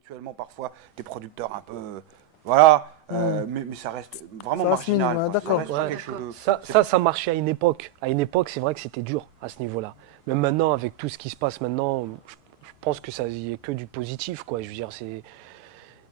ponctuellement parfois des producteurs un peu, voilà, mais ça reste vraiment marginal. Minime, d'accord. Ça marchait à une époque. À une époque, c'est vrai que c'était dur à ce niveau-là. Mais maintenant, avec tout ce qui se passe maintenant, je pense que ça y est que du positif, quoi. Je veux dire,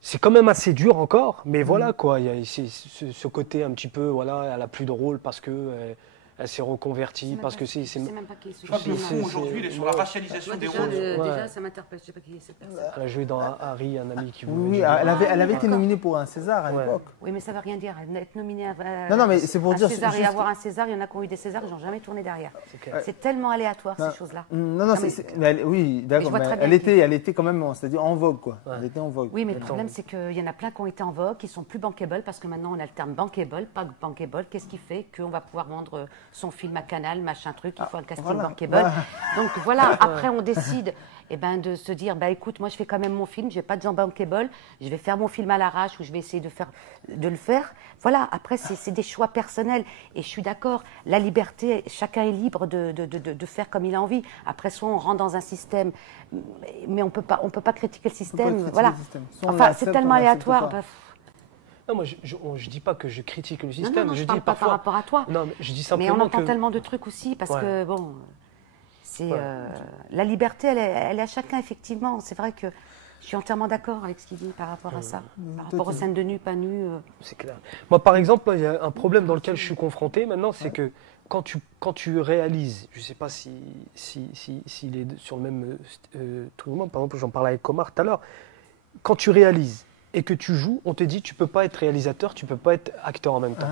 c'est quand même assez dur encore, mais voilà, quoi. Il y a ce côté un petit peu, voilà, elle a plus de rôle parce que elle s'est reconvertie, parce que c'est. Je sais même pas qui est ce Je crois que le fond aujourd'hui, il est sur la racialisation des rôles. Déjà, ça m'interpelle. Je sais pas qui est cette personne. Elle a joué dans Harry, un ami qui voulait. Oui, elle avait été nominée pour un César à l'époque. Oui, mais ça veut rien dire. Être nominée à non, mais c'est pour dire César et avoir un César, il y en a qui ont eu des Césars, ils n'ont jamais tourné derrière. C'est tellement aléatoire, ces choses-là. Non, oui, d'accord. Elle était quand même, c'est-à-dire en vogue, quoi. Elle était en vogue. Oui, mais le problème, c'est qu'il y en a plein qui ont été en vogue, qui sont plus bankable, parce que maintenant, on a le terme bankable, pas bankable. Qu'est-ce qui fait qu'on va pouvoir vendre son film à Canal, machin truc, il faut un casting bankable. Donc voilà, après on décide de se dire, écoute, moi je fais quand même mon film, je n'ai pas de gens bankable, je vais faire mon film à l'arrache ou je vais essayer de le faire. Voilà, après c'est des choix personnels et je suis d'accord, la liberté, chacun est libre de faire comme il a envie. Après soit on rentre dans un système, mais on peut pas critiquer le système. Voilà. Enfin, c'est tellement aléatoire. Non, moi, je dis pas que je critique le système. Non, je parle dis pas parfois. par rapport à toi. Non, je dis simplement mais on entend que... tellement de trucs aussi parce que bon, c'est la liberté, elle est à chacun effectivement. C'est vrai que je suis entièrement d'accord avec ce qu'il dit par rapport à ça, par rapport aux scènes de nu, pas nu. C'est clair. Moi, par exemple, il y a un problème dans lequel je suis confronté maintenant, c'est que quand tu réalises, je ne sais pas s'il est sur le même truc, par exemple, j'en parlais avec Comar tout à l'heure, quand tu réalises et que tu joues, on te dit tu peux pas être réalisateur, tu peux pas être acteur en même temps.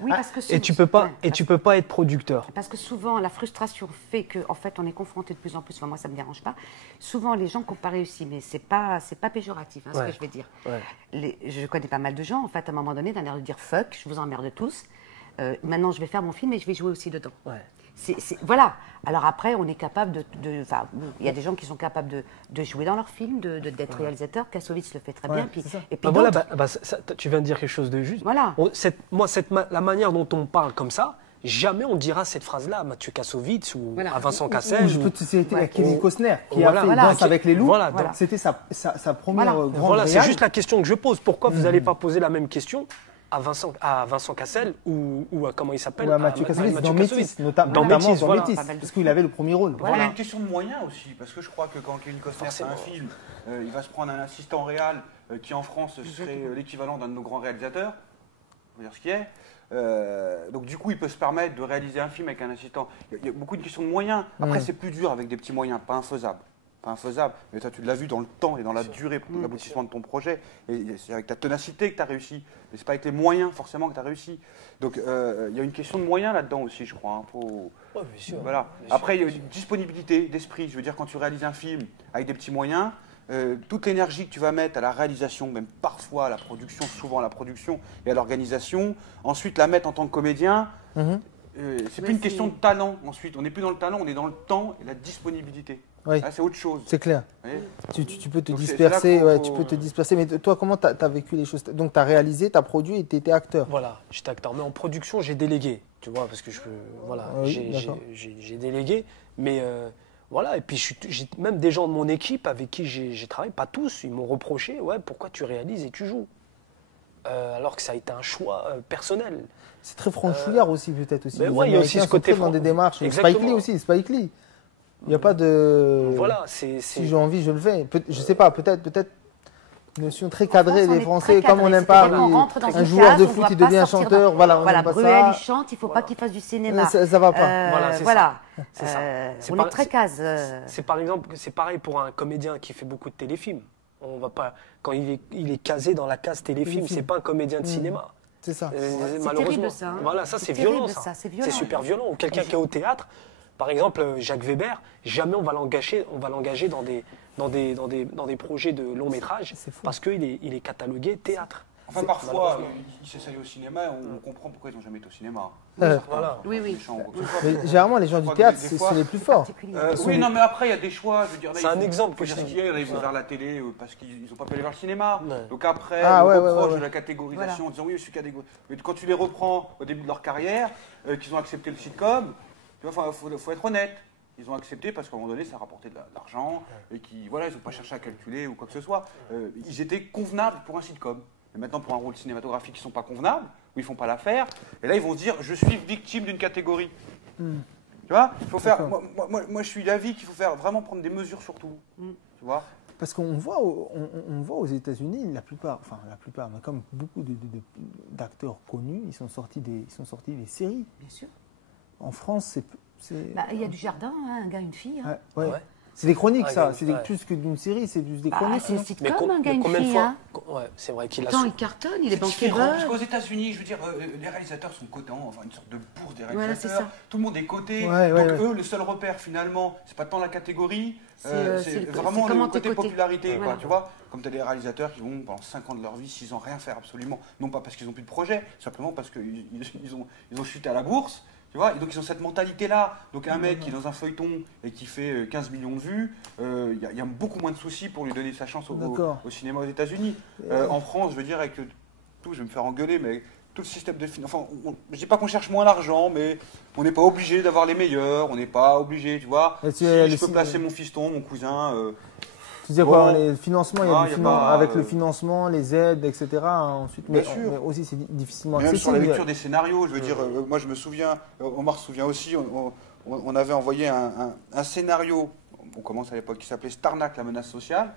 Oui, parce que et tu peux pas être producteur. Parce que souvent la frustration fait que en fait on est confronté de plus en plus. Enfin, moi ça me dérange pas. Souvent les gens qui n'ont pas réussi, mais c'est pas péjoratif ce que je vais dire. Je connais pas mal de gens en fait à un moment donné d'un air de dire fuck, je vous emmerde tous. Maintenant je vais faire mon film et je vais jouer aussi dedans. Voilà. Alors après, on est capable il y a des gens qui sont capables de jouer dans leur film, d'être réalisateur. Kassovitz le fait très bien. Et puis voilà, tu viens de dire quelque chose de juste. Voilà. La manière dont on parle comme ça, jamais on dira cette phrase-là à Mathieu Kassovitz ou à Vincent Cassel. Je peux te citer à Kevin Costner qui a fait Danse avec les loups. Voilà. C'était sa première grande Voilà, c'est juste la question que je pose. Pourquoi vous n'allez pas poser la même question à Vincent Cassel ou à comment il s'appelle, ou à Mathieu Kassovitz, dans Métis, notamment dans Métis, parce qu'il avait le premier rôle. Voilà. Il y a une question de moyens aussi, parce que je crois que quand Kevin Costner fait un film, il va se prendre un assistant réal qui en France serait l'équivalent d'un de nos grands réalisateurs, on va dire ce qui est. Donc du coup, il peut se permettre de réaliser un film avec un assistant. Il y a beaucoup de questions de moyens. Après, c'est plus dur avec des petits moyens, pas infaisable. Pas infaisable, mais toi tu l'as vu dans le temps et dans la durée de l'aboutissement de ton projet. Et c'est avec ta ténacité que tu as réussi, mais c'est pas avec les moyens forcément que tu as réussi. Donc il y a une question de moyens là-dedans aussi, je crois. Bien sûr, voilà. Après, il y a une disponibilité d'esprit. Je veux dire, quand tu réalises un film avec des petits moyens, toute l'énergie que tu vas mettre à la réalisation, même parfois à la production, souvent à la production et à l'organisation, ensuite la mettre en tant que comédien, c'est plus une question de talent. Ensuite, on n'est plus dans le talent, on est dans le temps et la disponibilité. Oui. C'est autre chose. C'est clair. Tu peux te disperser, tu peux te disperser. Mais toi, comment tu as vécu les choses? Donc, tu as réalisé, tu as produit et tu étais acteur. Voilà, j'étais acteur. Mais en production, j'ai délégué, tu vois, parce que j'ai délégué. Mais voilà, et puis j'ai même des gens de mon équipe avec qui j'ai travaillé, pas tous, ils m'ont reproché, pourquoi tu réalises et tu joues alors que ça a été un choix personnel. C'est très franchouillard aussi, peut-être aussi. Il y a aussi ce côté dans des démarches. Exactement. Spike Lee aussi, Spike Lee. Il n'y a pas de. Voilà, si j'ai envie, je le fais. Je sais pas, peut-être une notion très cadrée des Français, comme on n'aime pas un joueur de foot, il devient chanteur. Voilà, Bruel, il chante, il ne faut pas qu'il fasse du cinéma. Ça va pas. Voilà, c'est ça. On est très case. C'est par exemple, c'est pareil pour un comédien qui fait beaucoup de téléfilms. On va pas, quand il est casé dans la case téléfilm, c'est pas un comédien de cinéma. C'est ça. Malheureusement, ça. Voilà, ça c'est violent. C'est super violent. Ou quelqu'un qui est au théâtre. Par exemple, Jacques Weber, jamais on va l'engager dans des projets de long métrage parce qu'il est catalogué théâtre. Enfin, parfois, ils s'essayent au cinéma, on comprend pourquoi ils n'ont jamais été au cinéma. Voilà. Oui. Mais généralement, les gens du théâtre, c'est les plus forts. Oui, non, mais après, il y a des choix. C'est un exemple que je dis. Ils vont vers la télé parce qu'ils n'ont pas pu aller vers le cinéma. Donc après, on reproche de la catégorisation en disant oui, je suis catégorisé. Mais quand tu les reprends au début de leur carrière, qu'ils ont accepté le sitcom, il faut être honnête. ils ont accepté parce qu'à un moment donné, ça rapportait de l'argent et qu'ils voilà, ils n'ont pas cherché à calculer ou quoi que ce soit. Ils étaient convenables pour un sitcom. Et maintenant, pour un rôle cinématographique, ils ne sont pas convenables, où ils ne font pas l'affaire. Et là, ils vont se dire, je suis victime d'une catégorie. Tu vois, il faut faire. Moi, je suis d'avis qu'il faut vraiment prendre des mesures sur tout. Tu vois. Parce qu'on voit, on voit aux États-Unis, la plupart, mais comme beaucoup d'acteurs connus, ils sont sortis des séries. Bien sûr. En France, il y a du Jardin, hein, un gars, une fille. Hein. Ouais. C'est des chroniques, ça. C'est plus que d'une série, c'est juste des chroniques. C'est un sitcom, un gars, une fille. Hein. Ouais, c'est vrai qu'il a. Attends, il cartonne, il est bankable. Parce qu'aux États-Unis, je veux dire, les réalisateurs sont cotés, enfin une sorte de bourse des réalisateurs. Voilà, tout le monde est coté. Eux, le seul repère finalement, c'est pas tant la catégorie, c'est vraiment le côté popularité. Voilà. Quoi, tu vois, comme tu as des réalisateurs qui vont pendant 5 ans de leur vie, 6 ans, rien faire absolument. Non pas parce qu'ils n'ont plus de projet, simplement parce qu'ils ont chuté à la bourse. Tu vois, et donc ils ont cette mentalité-là. Donc un mec qui est dans un feuilleton et qui fait 15 millions de vues, il y a beaucoup moins de soucis pour lui donner sa chance au cinéma aux États-Unis. En France, je veux dire, avec tout, je vais me faire engueuler, mais tout le système de financement. Enfin, je dis pas qu'on cherche moins l'argent, mais on n'est pas obligé d'avoir les meilleurs, on n'est pas obligé, tu vois. Si je peux placer mon fiston, mon cousin. Tu disais quoi, les financements, avec le financement, les aides, etc. Ensuite, mais aussi c'est difficilement accessible. Même sur la lecture des scénarios, je veux dire, moi je me souviens, Omar se souvient aussi, on avait envoyé un scénario, on commence à l'époque, qui s'appelait Starnac, la menace sociale,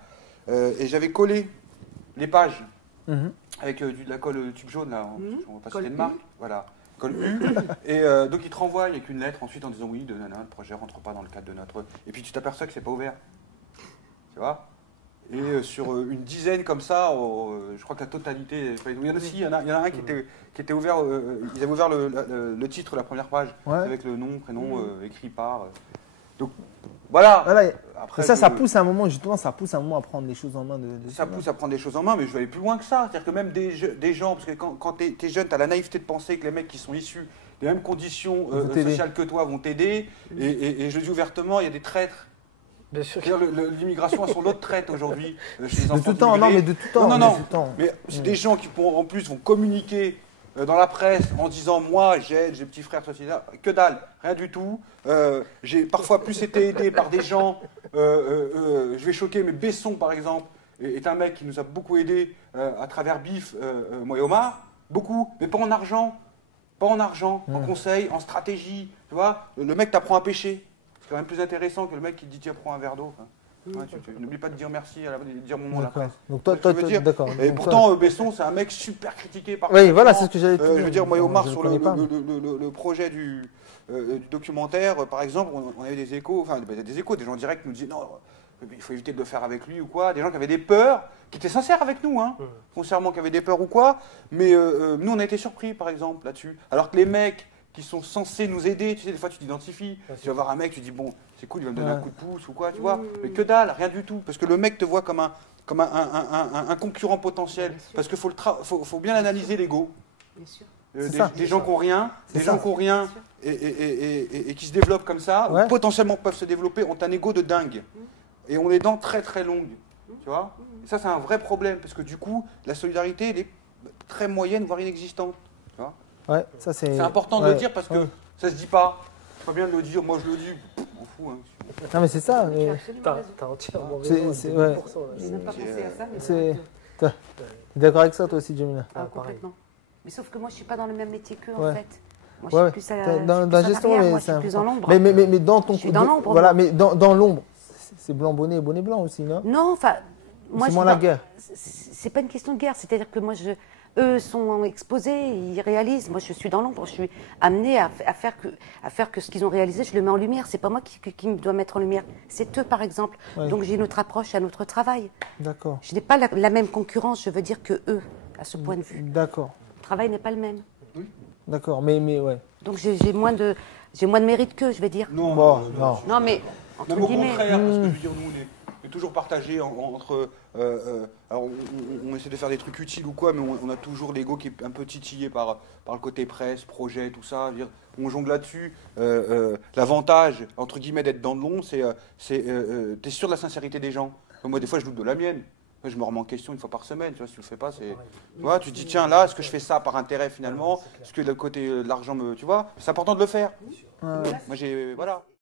et j'avais collé les pages avec de la colle tube jaune, là, on va pas citer de marque, voilà. Colle U, et donc il te renvoie avec une lettre ensuite en disant oui, le projet rentre pas dans le cadre de notre. Et puis tu t'aperçois que c'est pas ouvert. Tu vois. Et sur une dizaine comme ça, je crois que la totalité. Il y en a aussi, il y en a un qui était ouvert. Ils avaient ouvert le titre, la première page, avec le nom, prénom écrit par. Donc voilà. Après, ça pousse à un moment, justement, ça pousse à un moment à prendre les choses en main. Ça pousse à prendre des choses en main, mais je vais aller plus loin que ça. C'est-à-dire que même des gens, parce que quand tu es jeune, tu as la naïveté de penser que les mecs qui sont issus des mêmes conditions sociales que toi vont t'aider. Et je le dis ouvertement, il y a des traîtres. L'immigration a son lot de traite aujourd'hui chez les enfants. De tout temps, non, mais de tout temps. Non. Mais c'est des gens qui, en plus, vont communiquer dans la presse en disant moi j'aide, j'ai petit frère, ceci, là. Que dalle, rien du tout. J'ai parfois plus été aidé par des gens. Je vais choquer, mais Besson, par exemple, est un mec qui nous a beaucoup aidé à travers BIF, moi et Omar. Beaucoup, mais pas en argent. En conseil, en stratégie. Tu vois, le mec t'apprend à pêcher. C'est quand même plus intéressant que le mec qui te dit tiens, prends un verre d'eau. N'oublie pas de dire merci, de dire mon nom à la presse. Donc toi, d'accord. Et pourtant, Besson, c'est un mec super critiqué par. Oui, voilà, c'est ce que j'allais te dire. Je veux dire, moi et Omar, sur le projet du documentaire, par exemple, on avait des échos, des gens directs qui nous disaient non, il faut éviter de le faire avec lui ou quoi. Des gens qui avaient des peurs, qui étaient sincères avec nous, foncièrement, qui avaient des peurs ou quoi. Mais nous, on a été surpris, par exemple, là-dessus. Alors que les mecs qui sont censés nous aider, tu sais, des fois tu t'identifies, tu vas voir un mec, tu dis bon, c'est cool, il va me donner un coup de pouce ou quoi, tu vois, mais que dalle, rien du tout, parce que le mec te voit comme un concurrent potentiel, parce qu'il faut bien analyser l'ego. Des gens qui n'ont rien, et qui se développent comme ça, ou potentiellement peuvent se développer, ont un ego de dingue, et ont les dents très très longues, tu vois, et ça c'est un vrai problème, parce que du coup, la solidarité, elle est très moyenne, voire inexistante, tu vois. Ouais, ça c'est important de le dire parce que ça se dit pas. C'est pas bien de le dire, moi je le dis, on m'en fout. Hein. Non mais c'est ça. T'as entièrement raison. Je n'ai pas pensé à ça. T'es d'accord avec ça toi aussi, Jamila? Complètement. Mais sauf que moi je suis pas dans le même métier qu'eux en fait. Moi je suis plus à la gestion, moi je suis plus dans l'ombre. Mais dans ton coup, dans l'ombre. Voilà, mais dans l'ombre, c'est blanc bonnet et bonnet blanc aussi, non? Non, enfin, moi c'est moins la guerre. C'est pas une question de guerre, c'est-à-dire que moi eux sont exposés, ils réalisent. Moi, je suis dans l'ombre. Je suis amenée à faire que ce qu'ils ont réalisé, je le mets en lumière. C'est pas moi qui dois mettre en lumière. C'est eux, par exemple. Donc, j'ai une autre approche à notre travail. D'accord. Je n'ai pas la même concurrence, je veux dire, que eux, à ce point de vue. D'accord. Le travail n'est pas le même. Oui. D'accord, mais ouais. Donc, j'ai moins de mérite qu'eux, je vais dire. Non, non, mais entre guillemets. Au contraire, parce que je veux dire, nous, on est toujours partagé entre. Alors, on essaie de faire des trucs utiles ou quoi, mais on a toujours l'ego qui est un peu titillé par le côté presse, projet, tout ça. Dire, on jongle là-dessus. L'avantage, entre guillemets, d'être dans le long, c'est t'es sûr de la sincérité des gens. Moi, des fois, je doute de la mienne. Je me remets en question une fois par semaine. Tu vois, si tu le fais pas, c'est. Tu vois, tu te dis tiens, là, est-ce que je fais ça par intérêt finalement? Est-ce que le côté de l'argent me. Tu vois, c'est important de le faire. Moi, voilà.